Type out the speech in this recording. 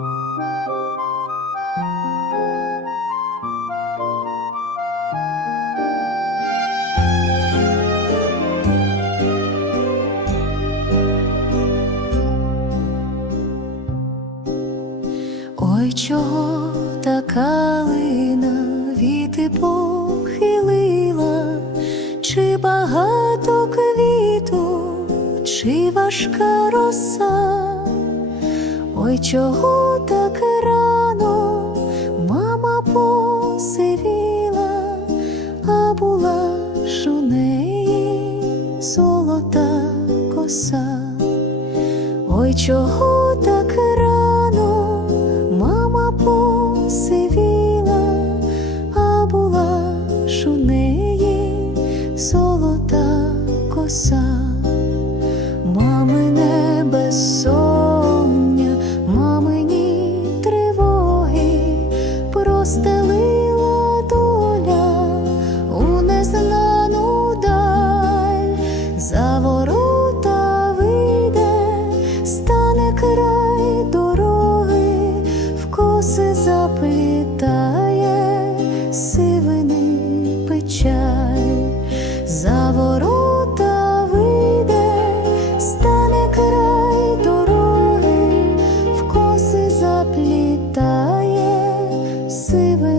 Ой, чого та калина віти похилила, чи багато квіту, чи важка роса, ой, чого так рано мама посивіла, а була ж у неї золота коса. Ой, чого так рано мама посивіла, а була ж у неї золота коса. сивини печаль, за ворота вийде, стане край дороги, в коси заплітає сивини.